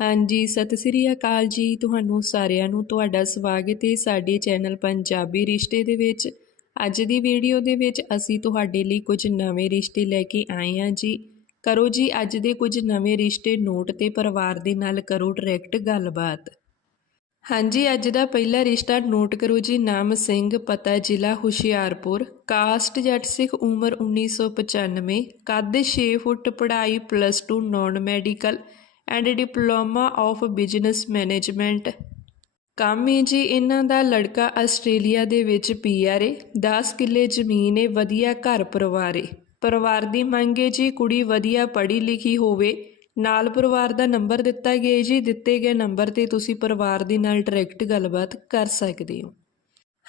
ਹਾਂਜੀ, ਸਤਿ ਸ੍ਰੀ ਅਕਾਲ ਜੀ। ਤੁਹਾਨੂੰ ਸਾਰਿਆਂ ਨੂੰ ਤੁਹਾਡਾ ਸਵਾਗਤ ਹੈ ਸਾਡੇ ਚੈਨਲ ਪੰਜਾਬੀ ਰਿਸ਼ਤੇ ਦੇ ਵਿੱਚ। ਅੱਜ ਦੀ ਵੀਡੀਓ ਦੇ ਵਿੱਚ ਅਸੀਂ ਤੁਹਾਡੇ ਲਈ ਕੁਝ ਨਵੇਂ ਰਿਸ਼ਤੇ ਲੈ ਕੇ ਆਏ ਹਾਂ ਜੀ। ਕਰੋ ਜੀ, ਅੱਜ ਦੇ ਕੁਝ ਨਵੇਂ ਰਿਸ਼ਤੇ ਨੋਟ ਤੇ ਪਰਿਵਾਰ ਦੇ ਨਾਲ ਕਰੋ ਡਾਇਰੈਕਟ ਗੱਲਬਾਤ। ਹਾਂਜੀ, ਅੱਜ ਦਾ ਪਹਿਲਾ ਰਿਸ਼ਤਾ ਨੋਟ ਕਰੋ ਜੀ। ਨਾਮ ਸਿੰਘ, ਪਤਾ ਜ਼ਿਲ੍ਹਾ ਹੁਸ਼ਿਆਰਪੁਰ। ਕਾਸਟ ਜੱਟ ਸਿੱਖ ਉਮਰ 1995 ਕੱਦ 6 ਫੁੱਟ, ਪੜ੍ਹਾਈ plus 2 non medical and diploma of business management ਕੰਮ ਹੈ ਜੀ ਇਹਨਾਂ ਦਾ ਲੜਕਾ ਆਸਟ੍ਰੇਲੀਆ ਦੇ ਵਿੱਚ ਪੀਆਰ ਏ 10 ਕਿੱਲੇ ਜ਼ਮੀਨ ਏ, ਵਧੀਆ ਘਰ ਪਰਿਵਾਰ ਏ। ਪਰਿਵਾਰ ਦੀ ਮੰਗ ਏ ਜੀ ਕੁੜੀ ਵਧੀਆ ਪੜ੍ਹੀ ਲਿਖੀ ਹੋਵੇ। ਨਾਲ ਪਰਿਵਾਰ ਦਾ ਨੰਬਰ ਦਿੱਤਾ ਗਿਆ ਜੀ। ਦਿੱਤੇ ਗਏ ਨੰਬਰ ਤੇ ਤੁਸੀਂ ਪਰਿਵਾਰ ਦੇ ਨਾਲ ਡਾਇਰੈਕਟ ਗੱਲਬਾਤ ਕਰ ਸਕਦੇ ਹੋ।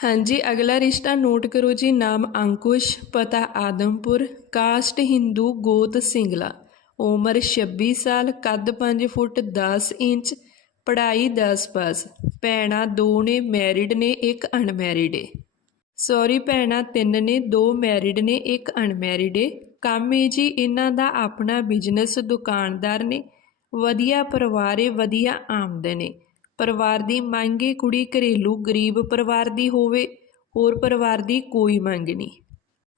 ਹਾਂਜੀ, ਅਗਲਾ ਰਿਸ਼ਤਾ ਨੋਟ ਕਰੋ ਜੀ। ਨਾਮ ਅੰਕੁਸ਼, ਪਤਾ ਆਦਮਪੁਰ। ਕਾਸਟ ਹਿੰਦੂ ਗੋਤ ਸਿੰਗਲਾ। ਉਮਰ 26 ਸਾਲ, ਕੱਦ 5 ਫੁੱਟ 10 ਇੰਚ, ਪੜ੍ਹਾਈ 10 ਪਾਸ। ਭੈਣਾਂ ਦੋ ਨੇ, ਮੈਰਿਡ ਨੇ, ਇੱਕ ਅਨਮੈਰਿਡ ਏ। ਸੌਰੀ ਭੈਣਾਂ, ਤਿੰਨ ਨੇ, ਦੋ ਮੈਰਿਡ ਨੇ, ਇੱਕ ਅਨਮੈਰਿਡ ਏ। ਕੰਮ ਏ ਜੀ, ਇਹਨਾਂ ਦਾ ਆਪਣਾ ਬਿਜ਼ਨਸ, ਦੁਕਾਨਦਾਰ ਨੇ। ਵਧੀਆ ਪਰਿਵਾਰ ਏ, ਵਧੀਆ ਆਮਦਨ ਏ। ਪਰਿਵਾਰ ਦੀ ਮੰਗ ਏ, ਕੁੜੀ ਘਰੇਲੂ, ਗਰੀਬ ਪਰਿਵਾਰ ਦੀ ਹੋਵੇ, ਹੋਰ ਪਰਿਵਾਰ ਦੀ ਕੋਈ ਮੰਗ ਨਹੀਂ।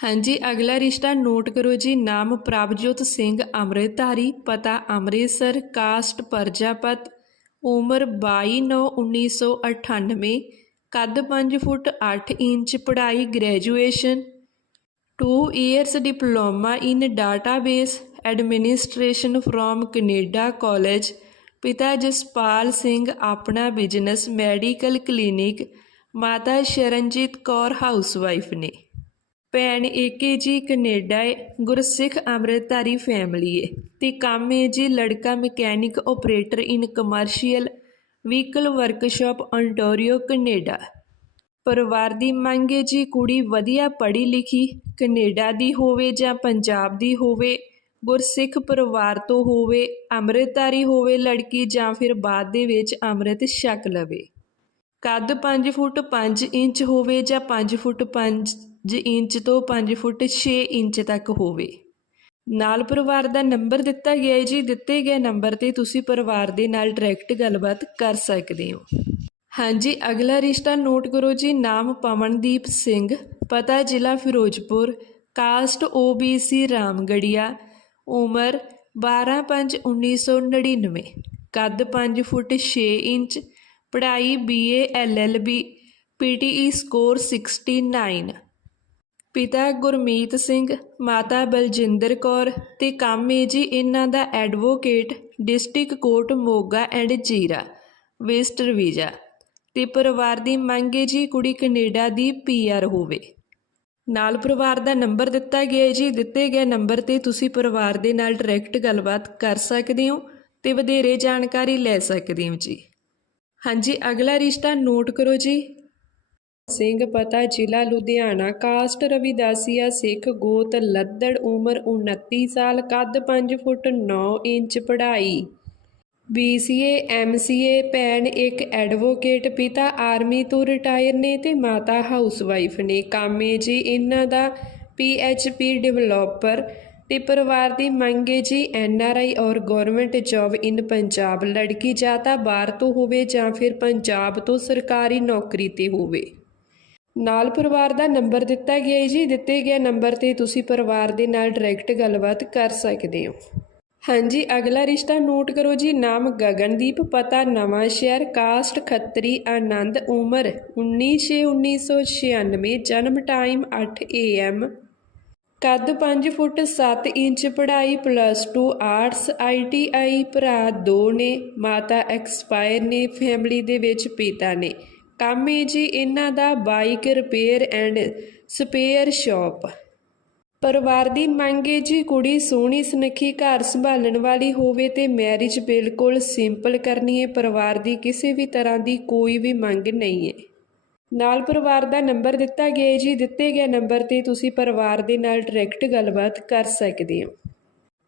ਹਾਂਜੀ, ਅਗਲਾ ਰਿਸ਼ਤਾ ਨੋਟ ਕਰੋ ਜੀ। ਨਾਮ ਪ੍ਰਭਜੋਤ ਸਿੰਘ, ਅੰਮ੍ਰਿਤਧਾਰੀ, ਪਤਾ ਅੰਮ੍ਰਿਤਸਰ, ਕਾਸਟ ਪਰਜਾਪਤ, ਉਮਰ 22/9/1998 ਕੱਦ 5 ਫੁੱਟ 8 ਇੰਚ, ਪੜ੍ਹਾਈ graduation 2 years diploma in database, administration from Canada college, ਪਿਤਾ ਜਸਪਾਲ ਸਿੰਘ, ਆਪਣਾ ਬਿਜ਼ਨਸ ਮੈਡੀਕਲ ਕਲੀਨਿਕ, ਮਾਤਾ ਸ਼ਰਨਜੀਤ ਕੌਰ ਹਾਊਸਵਾਈਫ ਨੇ। ਭੈਣ ਏਕੇ ਜੀ ਕੈਨੇਡਾ ਏ, ਗੁਰਸਿੱਖ ਅੰਮ੍ਰਿਤਧਾਰੀ ਫੈਮਿਲੀ ਏ। ਤੇ ਕੰਮ ਏ ਜੀ ਲੜਕਾ mechanic operator in commercial vehicle workshop ontario, Canada. ਪਰਿਵਾਰ ਦੀ ਮੰਗ ਏ ਜੀ ਕੁੜੀ ਵਧੀਆ ਪੜ੍ਹੀ ਲਿਖੀ, ਕੈਨੇਡਾ ਦੀ ਹੋਵੇ ਜਾਂ ਪੰਜਾਬ ਦੀ ਹੋਵੇ, ਗੁਰਸਿੱਖ ਪਰਿਵਾਰ ਤੋਂ ਹੋਵੇ, ਅੰਮ੍ਰਿਤਧਾਰੀ ਹੋਵੇ ਲੜਕੀ ਜਾਂ ਫਿਰ ਬਾਅਦ ਦੇ ਵਿੱਚ ਅੰਮ੍ਰਿਤ ਛਕ ਲਵੇ। ਕੱਦ 5 ਫੁੱਟ 5 ਇੰਚ ਹੋਵੇ ਜਾਂ 5 ਫੁੱਟ 5 ਇੰਚ ਤੋਂ 5 ਫੁੱਟ 6 ਇੰਚ ਤੱਕ ਹੋਵੇ। ਨਾਲ ਪਰਿਵਾਰ ਦਾ ਨੰਬਰ ਦਿੱਤਾ ਗਿਆ ਹੈ ਜੀ। ਦਿੱਤੇ ਗਏ ਨੰਬਰ ਤੇ ਤੁਸੀਂ ਪਰਿਵਾਰ ਦੇ ਨਾਲ ਡਾਇਰੈਕਟ ਗੱਲਬਾਤ ਕਰ ਸਕਦੇ ਹੋ। ਹਾਂਜੀ, ਅਗਲਾ ਰਿਸ਼ਤਾ ਨੋਟ ਕਰੋ ਜੀ। ਨਾਮ ਪਵਨਦੀਪ ਸਿੰਘ, ਪਤਾ ਜ਼ਿਲ੍ਹਾ ਫਿਰੋਜ਼ਪੁਰ ਕਾਸਟ OBC ਰਾਮਗੜੀਆ, ਉਮਰ 12/5/1999 ਕੱਦ 5 ਫੁੱਟ 6 ਇੰਚ, ਪੜ੍ਹਾਈ BA LLB PTE ਸਕੋਰ 69 ਪਿਤਾ ਗੁਰਮੀਤ ਸਿੰਘ, ਮਾਤਾ ਬਲਜਿੰਦਰ ਕੌਰ ਤੇ ਕੰਮ ਏ ਜੀ ਇਹਨਾਂ ਦਾ advocate district court Moga and Zira west visa ਤੇ ਪਰਿਵਾਰ ਦੀ ਮੰਗ ਏ ਜੀ ਕੁੜੀ ਕੈਨੇਡਾ ਦੀ ਪੀਆਰ ਹੋਵੇ। ਨਾਲ ਪਰਿਵਾਰ ਦਾ ਨੰਬਰ ਦਿੱਤਾ ਗਿਆ ਹੈ ਜੀ, ਦਿੱਤੇ ਗਏ ਨੰਬਰ ਤੇ ਤੁਸੀਂ ਪਰਿਵਾਰ ਦੇ ਨਾਲ ਡਾਇਰੈਕਟ ਗੱਲਬਾਤ ਕਰ ਸਕਦੇ ਹੋ ਤੇ ਵਧੇਰੇ ਜਾਣਕਾਰੀ ਲੈ ਸਕਦੇ ਹੋ ਜੀ। ਹਾਂਜੀ, ਅਗਲਾ ਰਿਸ਼ਤਾ ਨੋਟ ਕਰੋ ਜੀ। ਸਿੰਘ ਪਤਾ ਜ਼ਿਲ੍ਹਾ ਲੁਧਿਆਣਾ, ਕਾਸਟ ਰਵਿਦਾਸੀਆ ਸਿੱਖ ਗੋਤ ਲੱਦੜ ਉਮਰ 29 ਸਾਲ, ਕੱਦ 5 ਫੁੱਟ 9 ਇੰਚ ਪੜ੍ਹਾਈ। BCA MCA ਭੈਣ ਇੱਕ ਐਡਵੋਕੇਟ, ਪਿਤਾ ਆਰਮੀ ਤੋਂ ਰਿਟਾਇਰ ਨੇ ਤੇ ਮਾਤਾ ਹਾਊਸਵਾਈਫ ਨੇ। ਕਾਮੇ ਜੀ ਇਹਨਾਂ ਦਾ PHP ਡਿਵੈਲਪਰ ਤੇ ਪਰਿਵਾਰ ਦੀ ਮੰਗ ਏ ਜੀ NRI ਔਰ ਗਵਰਨਮੈਂਟ ਜੌਬ ਇਨ ਪੰਜਾਬ। ਲੜਕੀ ਜਾਂ ਤਾਂ ਬਾਹਰ ਤੋਂ ਹੋਵੇ ਜਾਂ ਫਿਰ ਪੰਜਾਬ ਤੋਂ ਸਰਕਾਰੀ ਨੌਕਰੀ ਤੇ ਹੋਵੇ। ਨਾਲ ਪਰਿਵਾਰ ਦਾ ਨੰਬਰ ਦਿੱਤਾ ਗਿਆ ਹੈ ਜੀ। ਦਿੱਤੇ ਗਏ ਨੰਬਰ ਤੇ ਤੁਸੀਂ ਪਰਿਵਾਰ ਦੇ ਨਾਲ ਡਾਇਰੈਕਟ ਗੱਲਬਾਤ ਕਰ ਸਕਦੇ ਹੋ। ਹਾਂਜੀ, ਅਗਲਾ ਰਿਸ਼ਤਾ ਨੋਟ ਕਰੋ ਜੀ। ਨਾਮ ਗਗਨਦੀਪ, ਪਤਾ ਨਵਾਂ ਸ਼ਹਿਰ, ਕਾਸਟ, ਖੱਤਰੀ, ਆਨੰਦ, ਉਮਰ 19/6/1996 ਜਨਮ ਟਾਈਮ 8 AM ਕੱਦ 5 ਫੁੱਟ 7 ਇੰਚ, ਪੜ੍ਹਾਈ ਪਲੱਸ 2 ਆਰਟਸ ITI ਭਰਾ ਦੋ ਨੇ, ਮਾਤਾ ਐਕਸਪਾਇਰ ਨੇ ਫੈਮਿਲੀ ਦੇ ਵਿੱਚ ਪਿਤਾ ਨੇ। ਕੰਮ ਏ ਜੀ, ਇਹਨਾਂ ਦਾ bike repair and spare shop. ਪਰਿਵਾਰ ਦੀ ਮੰਗ ਹੈ ਜੀ, ਕੁੜੀ ਸੋਹਣੀ ਸੁਨੱਖੀ ਘਰ ਸੰਭਾਲਣ ਵਾਲੀ ਹੋਵੇ ਤੇ ਮੈਰਿਜ ਬਿਲਕੁਲ ਸਿੰਪਲ ਕਰਨੀ ਹੈ ਪਰਿਵਾਰ ਦੀ ਕਿਸੇ ਵੀ ਤਰ੍ਹਾਂ ਦੀ ਕੋਈ ਵੀ ਮੰਗ ਨਹੀਂ ਹੈ ਨਾਲ ਪਰਿਵਾਰ ਦਾ ਨੰਬਰ ਦਿੱਤਾ ਗਿਆ ਹੈ ਜੀ। ਦਿੱਤੇ ਗਏ ਨੰਬਰ ਤੇ ਤੁਸੀਂ ਪਰਿਵਾਰ ਦੇ ਨਾਲ ਡਾਇਰੈਕਟ ਗੱਲਬਾਤ ਕਰ ਸਕਦੇ ਹੋ।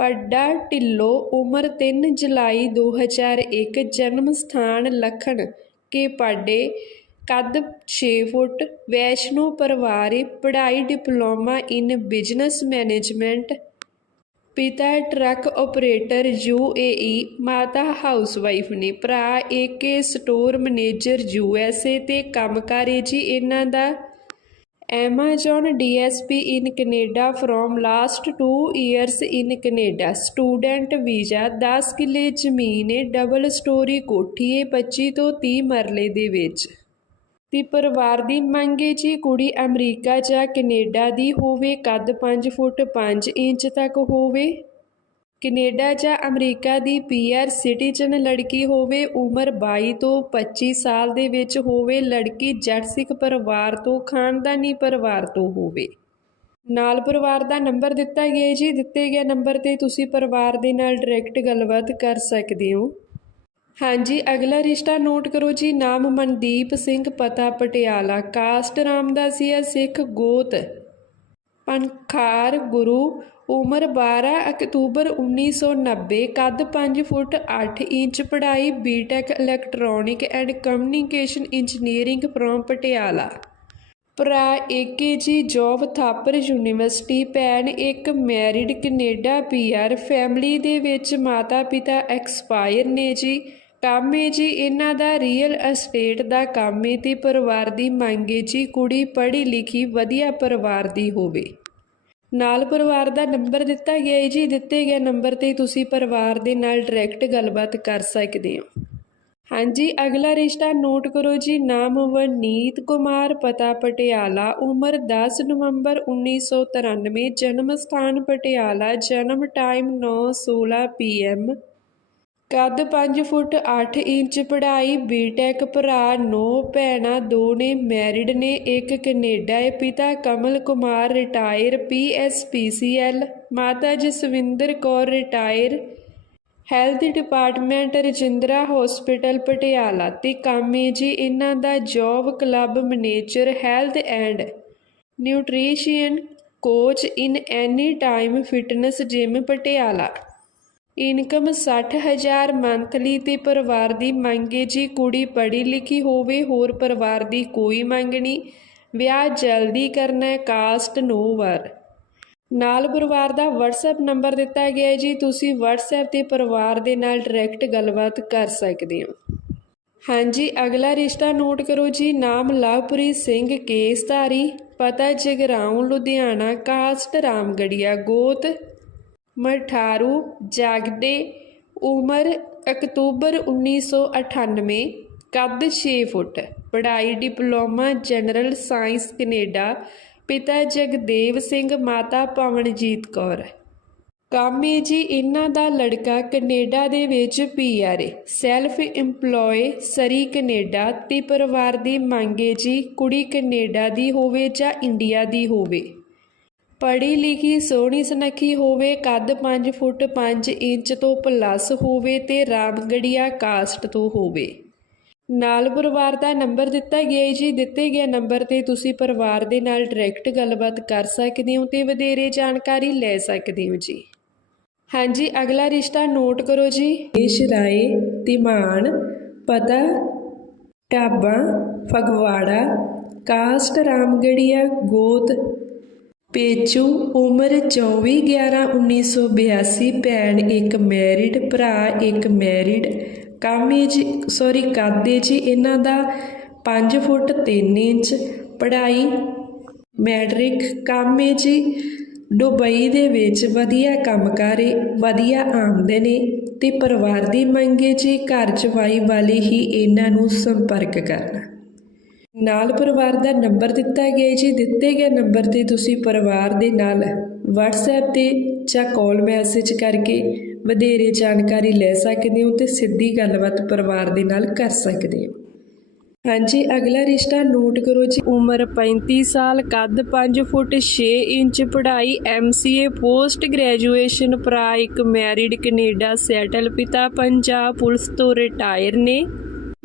ਪੱਡਾ ਢਿੱਲੋਂ ਉਮਰ 3 ਜੁਲਾਈ 2001 ਜਨਮ ਸਥਾਨ ਲਖਣ ਕੇ ਪਾਡੇ। ਕੱਦ 6 ਫੁੱਟ, ਵੈਸ਼ਨੋ ਪਰਿਵਾਰੇ, ਪੜ੍ਹਾਈ, ਡਿਪਲੋਮਾ ਇਨ ਬਿਜ਼ਨਸ ਮੈਨੇਜਮੈਂਟ। ਪਿਤਾ ਟਰੱਕ ਆਪਰੇਟਰ ਯੂਏਈ ਮਾਤਾ ਹਾਊਸਵਾਈਫ ਨੇ ਭਰਾ ਏਕੇ ਸਟੋਰ ਮੈਨੇਜਰ ਯੂਐਸਏ ਤੇ ਕੰਮਕਾਰੇ ਜੀ। ਇਹਨਾਂ ਦਾ Amazon DSP in Canada from last 2 years in Canada student visa 10 ਕਿੱਲੇ ਜ਼ਮੀਨ ਹੈ ਡਬਲ ਸਟੋਰੀ ਕੋਠੀ ਹੈ 25 ਤੋਂ 30 ਮਰਲੇ ਦੇ ਵਿੱਚ ਤੇ ਪਰਿਵਾਰ ਦੀ ਮੰਗ ਹੈ ਜੀ ਕੁੜੀ ਅਮਰੀਕਾ ਜਾਂ ਕੈਨੇਡਾ ਦੀ ਹੋਵੇ ਕੱਦ 5 ਫੁੱਟ 5 ਇੰਚ ਤੱਕ ਹੋਵੇ ਕੈਨੇਡਾ ਜਾਂ ਅਮਰੀਕਾ ਦੀ ਪੀਆਰ ਸਿਟੀਜ਼ਨ ਲੜਕੀ ਹੋਵੇ, ਉਮਰ 22 ਤੋਂ 25 ਸਾਲ ਦੇ ਵਿੱਚ ਹੋਵੇ, ਲੜਕੀ ਜੱਟ ਸਿੱਖ ਪਰਿਵਾਰ ਤੋਂ, ਖਾਨਦਾਨੀ ਪਰਿਵਾਰ ਤੋਂ ਹੋਵੇ। ਨਾਲ ਪਰਿਵਾਰ ਦਾ ਨੰਬਰ ਦਿੱਤਾ ਗਿਆ ਜੀ। ਦਿੱਤੇ ਗਿਆ ਨੰਬਰ ਤੇ ਤੁਸੀਂ ਪਰਿਵਾਰ ਦੇ ਨਾਲ ਡਾਇਰੈਕਟ ਗੱਲਬਾਤ ਕਰ ਸਕਦੇ ਹੋ। ਹਾਂਜੀ, ਅਗਲਾ ਰਿਸ਼ਤਾ ਨੋਟ ਕਰੋ ਜੀ। ਨਾਮ ਮਨਦੀਪ ਸਿੰਘ, ਪਤਾ ਪਟਿਆਲਾ। ਕਾਸਟ ਰਾਮਦਾਸੀਆ ਸਿੱਖ ਗੋਤ। ਪਨਖਾਰ ਗੁਰੂ ਉਮਰ 12 ਅਕਤੂਬਰ 1990 ਕੱਦ 5 ਫੁੱਟ 8 ਇੰਚ, ਪੜ੍ਹਾਈ BTech electronic and communication engineering from Patiala. ਭਰਾ ਏਕੇ ਜੀ ਜੋਬ ਥਾਪਰ ਯੂਨੀਵਰਸਿਟੀ, ਭੈਣ ਇੱਕ ਮੈਰਿਡ ਕੈਨੇਡਾ ਪੀਆਰ ਫੈਮਿਲੀ ਦੇ ਵਿੱਚ ਮਾਤਾ ਪਿਤਾ ਐਕਸਪਾਇਰ ਨੇ ਜੀ। ਕੰਮ ਹੈ ਜੀ, ਇਹਨਾਂ ਦਾ ਰੀਅਲ ਅਸਟੇਟ ਦਾ ਕੰਮ ਹੈ ਤੇ ਪਰਿਵਾਰ ਦੀ ਮੰਗ ਹੈ ਜੀ, ਕੁੜੀ ਪੜ੍ਹੀ ਲਿਖੀ ਵਧੀਆ ਪਰਿਵਾਰ ਦੀ ਹੋਵੇ। ਨਾਲ ਪਰਿਵਾਰ ਦਾ ਨੰਬਰ ਦਿੱਤਾ ਗਿਆ ਹੈ ਜੀ। ਦਿੱਤੇ ਗਏ ਨੰਬਰ ਤੇ ਤੁਸੀਂ ਪਰਿਵਾਰ ਦੇ ਨਾਲ ਡਾਇਰੈਕਟ ਗੱਲਬਾਤ ਕਰ ਸਕਦੇ ਹੋ। ਹਾਂਜੀ, ਅਗਲਾ ਰਿਸ਼ਤਾ ਨੋਟ ਕਰੋ ਜੀ। ਨਾਮ ਵਨੀਤ ਕੁਮਾਰ, ਪਤਾ ਪਟਿਆਲਾ, ਉਮਰ 10 ਨਵੰਬਰ 1993 ਜਨਮ ਸਥਾਨ ਪਟਿਆਲਾ, ਜਨਮ ਟਾਈਮ 9:16 ਪੀਐਮ ਕੱਦ 5 ਫੁੱਟ 8 ਇੰਚ ਪੜ੍ਹਾਈ ਬੀਟੈਕ ਭਰਾ, ਨੌ ਭੈਣਾਂ ਦੋ ਨੇ ਮੈਰਿਡ ਨੇ, ਇੱਕ ਕੈਨੇਡਾ ਹੈ। ਪਿਤਾ ਕਮਲ ਕੁਮਾਰ ਰਿਟਾਇਰ ਪੀਐਸਪੀਸੀਐਲ ਮਾਤਾ Jaswinder Kaur retire health department Rajindra hospital Patiala. ਤੇ ਕਾਮੇ ਜੀ, ਇਹਨਾਂ ਦਾ job club manager health and nutrition coach in Anytime Fitness gym Patiala. Income 60000 monthly ਤੇ ਪਰਿਵਾਰ ਦੀ ਮੰਗੇ ਜੀ ਕੁੜੀ ਪੜ੍ਹੀ ਲਿਖੀ ਹੋਵੇ, ਹੋਰ ਪਰਿਵਾਰ ਦੀ ਕੋਈ ਮੰਗ ਨਹੀਂ। ਵਿਆਹ ਜਲਦੀ ਕਰਨਾ ਕਾਸਟ ਨੋ ਵਰ। ਨਾਲ ਪਰਿਵਾਰ ਦਾ WhatsApp ਨੰਬਰ ਦਿੱਤਾ ਗਿਆ ਹੈ। ਜੀ, ਤੁਸੀਂ WhatsApp ਤੇ ਪਰਿਵਾਰ ਦੇ ਨਾਲ ਡਾਇਰੈਕਟ ਗੱਲਬਾਤ ਕਰ ਸਕਦੇ ਹੋ। ਹਾਂਜੀ, ਅਗਲਾ ਰਿਸ਼ਤਾ ਨੋਟ ਕਰੋ ਜੀ। ਨਾਮ ਲਵਪ੍ਰੀਤ ਸਿੰਘ ਕੇਸਧਾਰੀ, ਪਤਾ ਜਗਰਾਉਂ, ਲੁਧਿਆਣਾ, ਕਾਸਟ ਰਾਮਗੜੀਆ, ਗੋਤ ਮਠਾਰੂ ਜਾਗਦੇ ਉਮਰ ਅਕਤੂਬਰ 1998 ਕੱਦ ਛੇ ਫੁੱਟ, ਪੜ੍ਹਾਈ ਡਿਪਲੋਮਾ ਜਨਰਲ ਸਾਇੰਸ ਕੈਨੇਡਾ, ਪਿਤਾ ਜਗਦੇਵ ਸਿੰਘ, ਮਾਤਾ ਪਵਨਜੀਤ ਕੌਰ। ਕਾਮੇ ਜੀ ਇਹਨਾਂ ਦਾ ਲੜਕਾ ਕੈਨੇਡਾ ਦੇ ਵਿੱਚ ਪੀਆਰ ਏ ਸੈਲਫ EMPLOYE ਸਰੀ ਕੈਨੇਡਾ ਤੇ ਪਰਿਵਾਰ ਦੀ ਮੰਗੇ ਜੀ ਕੁੜੀ ਕੈਨੇਡਾ ਦੀ ਹੋਵੇ ਜਾਂ ਇੰਡੀਆ ਦੀ ਹੋਵੇ। ਪੜ੍ਹੀ ਲਿਖੀ, ਸੋਹਣੀ ਸੁਨੱਖੀ ਹੋਵੇ, ਕੱਦ 5 ਫੁੱਟ 5 ਇੰਚ ਤੋਂ ਪਲੱਸ ਹੋਵੇ ਤੇ ਰਾਮਗੜੀਆ ਕਾਸਟ ਤੋਂ ਹੋਵੇ। ਨਾਲ ਪਰਿਵਾਰ ਦਾ ਨੰਬਰ ਦਿੱਤਾ ਗਿਆ ਹੈ ਜੀ। ਦਿੱਤੇ ਗਏ ਨੰਬਰ ਤੇ ਤੁਸੀਂ ਪਰਿਵਾਰ ਦੇ ਨਾਲ ਡਾਇਰੈਕਟ ਗੱਲਬਾਤ ਕਰ ਸਕਦੇ ਹੋ ਤੇ ਵਧੇਰੇ ਜਾਣਕਾਰੀ ਲੈ ਸਕਦੇ ਹੋ ਜੀ। ਹਾਂਜੀ, ਅਗਲਾ ਰਿਸ਼ਤਾ ਨੋਟ ਕਰੋ ਜੀ। ਦੇਸ਼ ਰਾਏ, ਤਿਮਾਨ, ਪਤਾ, ਢਾਬਾ, ਫਗਵਾੜਾ, ਕਾਸਟ ਰਾਮਗੜੀਆ ਗੋਤ ਪੇਚੂ, ਉਮਰ 24 11 1982 ਭੈਣ ਇੱਕ ਮੈਰਿਡ, ਭਰਾ ਇੱਕ ਮੈਰਿਡ ਕਾਮੇ ਜੀ ਸੌਰੀ ਕਾਦੇ ਜੀ, ਇਹਨਾਂ ਦਾ 5 ਫੁੱਟ 3 ਇੰਚ, ਪੜ੍ਹਾਈ ਮੈਟ੍ਰਿਕ ਕਾਮੇ ਜੀ ਦੁਬਈ ਦੇ ਵਿੱਚ ਵਧੀਆ ਕੰਮ ਕਰੇ, ਵਧੀਆ ਆਮਦਨ ਏ ਤੇ ਪਰਿਵਾਰ ਦੀ ਮੰਗੇ ਜੀ, ਘਰ ਜਵਾਈ ਵਾਲੇ ਹੀ ਇਹਨਾਂ ਨੂੰ ਸੰਪਰਕ ਕਰਨਾ। ਨਾਲ ਪਰਿਵਾਰ ਦਾ ਨੰਬਰ ਦਿੱਤਾ ਗਿਆ ਜੀ। ਦਿੱਤੇ ਗਏ ਨੰਬਰ ਤੇ ਤੁਸੀਂ ਪਰਿਵਾਰ ਦੇ ਨਾਲ WhatsApp ਤੇ ਜਾਂ ਕਾਲ ਮੈਸੇਜ ਕਰਕੇ ਵਧੇਰੇ ਜਾਣਕਾਰੀ ਲੈ ਸਕਦੇ ਹੋ ਤੇ ਸਿੱਧੀ ਗੱਲਬਾਤ ਪਰਿਵਾਰ ਦੇ ਨਾਲ ਕਰ ਸਕਦੇ ਹੋ। ਹਾਂਜੀ, ਅਗਲਾ ਰਿਸ਼ਤਾ ਨੋਟ ਕਰੋ ਜੀ। ਉਮਰ 35 ਸਾਲ, ਕੱਦ 5 ਫੁੱਟ 6 ਇੰਚ, ਪੜ੍ਹਾਈ MCA ਪੋਸਟ ਗ੍ਰੈਜੂਏਸ਼ਨ ਭਰਾ, ਇੱਕ ਮੈਰਿਡ ਕੈਨੇਡਾ ਸੈਟਲ ਪਿਤਾ ਪੰਜਾਬ, ਪੁਲਿਸ ਤੋਂ ਰਿਟਾਇਰ ਨੇ।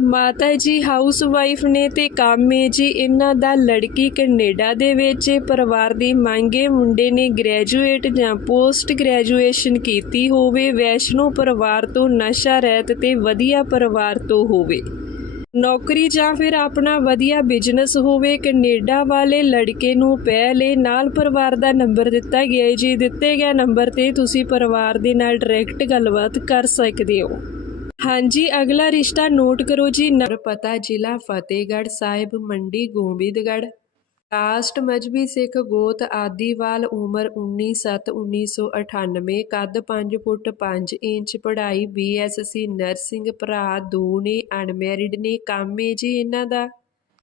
ਮਾਤਾ ਜੀ ਹਾਊਸ ਵਾਈਫ ਨੇ ਤੇ ਕੰਮ ਏ ਜੀ, ਇਹਨਾਂ ਦਾ ਲੜਕੀ ਕੈਨੇਡਾ ਦੇ ਵਿੱਚ ਪਰਿਵਾਰ ਦੀ ਮੰਗੇ ਮੁੰਡੇ ਨੇ ਗ੍ਰੈਜੂਏਟ ਜਾਂ ਪੋਸਟ ਗ੍ਰੈਜੂਏਸ਼ਨ ਕੀਤੀ ਹੋਵੇ। ਵੈਸ਼ਨੋ ਪਰਿਵਾਰ ਤੋਂ ਨਸ਼ਾ ਰਹਿਤ ਤੇ ਵਧੀਆ ਪਰਿਵਾਰ ਤੋਂ ਹੋਵੇ। ਨੌਕਰੀ ਜਾਂ ਫਿਰ ਆਪਣਾ ਵਧੀਆ ਬਿਜ਼ਨਸ ਹੋਵੇ, ਕੈਨੇਡਾ ਵਾਲੇ ਲੜਕੇ ਨੂੰ ਪਹਿਲੇ ਨਾਲ ਪਰਿਵਾਰ ਦਾ ਨੰਬਰ ਦਿੱਤਾ ਗਿਆ ਜੀ, ਦਿੱਤੇ ਗਏ ਨੰਬਰ ਤੇ ਤੁਸੀਂ ਪਰਿਵਾਰ ਦੇ ਨਾਲ ਡਾਇਰੈਕਟ ਗੱਲਬਾਤ ਕਰ ਸਕਦੇ ਹੋ। ਹਾਂਜੀ, ਅਗਲਾ ਰਿਸ਼ਤਾ ਨੋਟ ਕਰੋ ਜੀ। ਨਰਪਤਾ ਜ਼ਿਲ੍ਹਾ ਫਤਿਹਗੜ੍ਹ ਸਾਹਿਬ, ਮੰਡੀ, ਗੋਬਿੰਦਗੜ੍ਹ। ਕਾਸਟ ਮਜਬੀ ਸਿੱਖ ਗੋਤ ਆਦੀਵਾਲ ਉਮਰ 19/7/1998 ਕੱਦ 5 ਫੁੱਟ 5 ਇੰਚ, ਪੜ੍ਹਾਈ ਬੀਐਸਸੀ ਨਰਸਿੰਗ ਭਰਾ ਦੋ ਨੇ, ਅਨਮੈਰਿਡ ਨੇ। ਕੰਮ ਏ ਜੀ ਇਹਨਾਂ ਦਾ।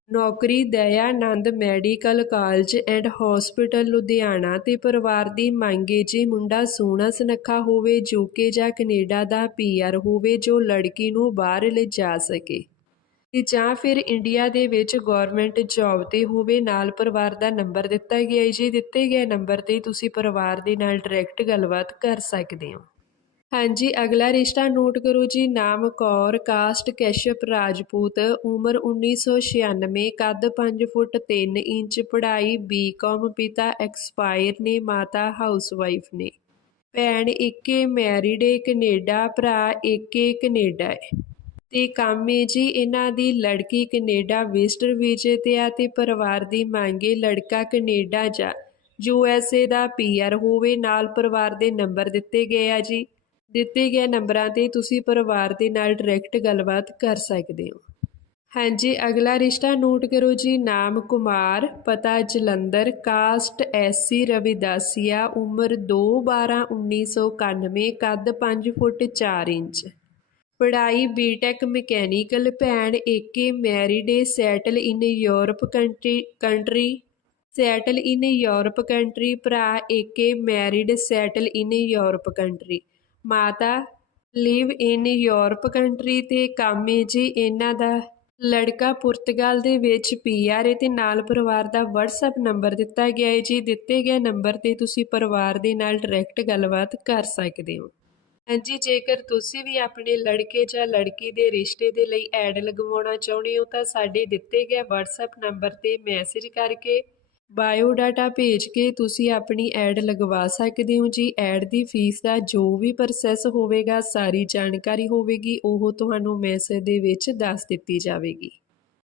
ਨੌਕਰੀ Dayanand medical college and hospital Ludhiana ਤੇ ਪਰਿਵਾਰ ਦੀ ਮੰਗ ਏ ਜੀ ਮੁੰਡਾ ਸੋਹਣਾ ਸੁਨੱਖਾ ਹੋਵੇ, ਜੋ ਕਿ ਜਾਂ ਕੈਨੇਡਾ ਦਾ ਪੀਆਰ ਹੋਵੇ, ਜੋ ਲੜਕੀ ਨੂੰ ਬਾਹਰ ਲਿਜਾ ਸਕੇ। ਤੇ ਜਾਂ ਫਿਰ ਇੰਡੀਆ ਦੇ ਵਿੱਚ ਗਵਰਨਮੈਂਟ ਜੌਬ ਤੇ ਹੋਵੇ, ਨਾਲ ਪਰਿਵਾਰ ਦਾ ਨੰਬਰ ਦਿੱਤਾ ਗਿਆ ਹੈ ਜੀ ਦਿੱਤੇ ਗਏ ਨੰਬਰ ਤੇ ਤੁਸੀਂ ਪਰਿਵਾਰ ਦੇ ਨਾਲ ਡਾਇਰੈਕਟ ਗੱਲਬਾਤ ਕਰ ਸਕਦੇ ਹੋ। ਹਾਂਜੀ, ਅਗਲਾ ਰਿਸ਼ਤਾ ਨੋਟ ਕਰੋ ਜੀ। ਨਾਮ ਕੌਰ, ਕਾਸਟ ਕੈਸ਼ਪ ਰਾਜਪੂਤ, ਉਮਰ 1996 ਕੱਦ 5 ਫੁੱਟ 3 ਇੰਚ, ਪੜ੍ਹਾਈ ਬੀਕਾਮ ਪਿਤਾ ਐਕਸਪਾਇਰ ਨੇ, ਮਾਤਾ ਹਾਊਸਵਾਈਫ ਨੇ। ਭੈਣ ਇੱਕੇ ਮੈਰਿਡ ਏ, ਕੈਨੇਡਾ, ਭਰਾ ਇੱਕੇ ਕੈਨੇਡਾ ਏ। ਤੇ ਕੰਮ ਏ ਜੀ, ਇਹਨਾਂ ਦੀ ਲੜਕੀ ਕੈਨੇਡਾ, ਵਿਜ਼ਟਰ ਵੀਜ਼ੇ ਤੇ ਆ ਤੇ ਪਰਿਵਾਰ ਦੀ ਮੰਗੇ ਲੜਕਾ ਕੈਨੇਡਾ ਜਾਂ। ਯੂ ਐਸ ਏ ਦਾ ਪੀਆਰ ਹੋਵੇ, ਨਾਲ ਪਰਿਵਾਰ ਦੇ ਨੰਬਰ ਦਿੱਤੇ ਗਏ ਆ ਜੀ। ਦਿੱਤੇ ਗਏ ਨੰਬਰਾਂ ਤੇ ਤੁਸੀਂ ਪਰਿਵਾਰ ਦੇ ਨਾਲ ਡਾਇਰੈਕਟ ਗੱਲਬਾਤ ਕਰ ਸਕਦੇ ਹੋ। ਹਾਂਜੀ, ਅਗਲਾ ਰਿਸ਼ਤਾ ਨੋਟ ਕਰੋ ਜੀ। ਨਾਮ ਕੁਮਾਰ, ਪਤਾ ਜਲੰਧਰ ਕਾਸਟ ਐਸਸੀ ਰਵਿਦਾਸੀਆ, ਉਮਰ 2/12/1991 ਕੱਦ 5 ਫੁੱਟ 4 ਇੰਚ। ਪੜ੍ਹਾਈ ਬੀਟੈਕ ਮਕੈਨੀਕਲ ਭੈਣ ਏਕੇ married settle in Europe country country settle in Europe country ਭਰਾ ਏਕੇ married settle in Europe country ਮਾਤਾ ਲਿਵ ਇਨ ਯੂਰਪ ਕੰਟਰੀ ਤੇ ਕੰਮ ਏ ਜੀ ਇਹਨਾਂ ਦਾ। ਲੜਕਾ ਪੁਰਤਗਾਲ ਦੇ ਵਿੱਚ ਪੀਆਰ ਏ ਤੇ ਨਾਲ ਪਰਿਵਾਰ ਦਾ WhatsApp ਨੰਬਰ ਦਿੱਤਾ ਗਿਆ ਹੈ ਜੀ। ਦਿੱਤੇ ਗਏ ਨੰਬਰ ਤੇ ਤੁਸੀਂ ਪਰਿਵਾਰ ਦੇ ਨਾਲ ਡਾਇਰੈਕਟ ਗੱਲਬਾਤ ਕਰ ਸਕਦੇ ਹੋ। ਹਾਂਜੀ, ਜੇਕਰ ਤੁਸੀਂ ਵੀ ਆਪਣੇ ਲੜਕੇ ਜਾਂ ਲੜਕੀ ਦੇ ਰਿਸ਼ਤੇ ਦੇ ਲਈ ਐਡ ਲਗਵਾਉਣਾ ਚਾਹੁੰਦੇ ਹੋ ਤਾਂ ਸਾਡੇ ਦਿੱਤੇ ਗਏ WhatsApp ਨੰਬਰ ਤੇ ਮੈਸੇਜ ਕਰਕੇ ਬਾਇਓ ਡਾਟਾ ਭੇਜ ਕੇ ਤੁਸੀਂ ਆਪਣੀ ਐਡ ਲਗਵਾ ਸਕਦੇ ਹੋ ਜੀ। ਐਡ ਦੀ ਫੀਸ ਦਾ ਜੋ ਵੀ ਪ੍ਰੋਸੈਸ ਹੋਵੇਗਾ, ਸਾਰੀ ਜਾਣਕਾਰੀ ਹੋਵੇਗੀ, ਉਹ ਤੁਹਾਨੂੰ ਮੈਸੇਜ ਦੇ ਵਿੱਚ ਦੱਸ ਦਿੱਤੀ ਜਾਵੇਗੀ।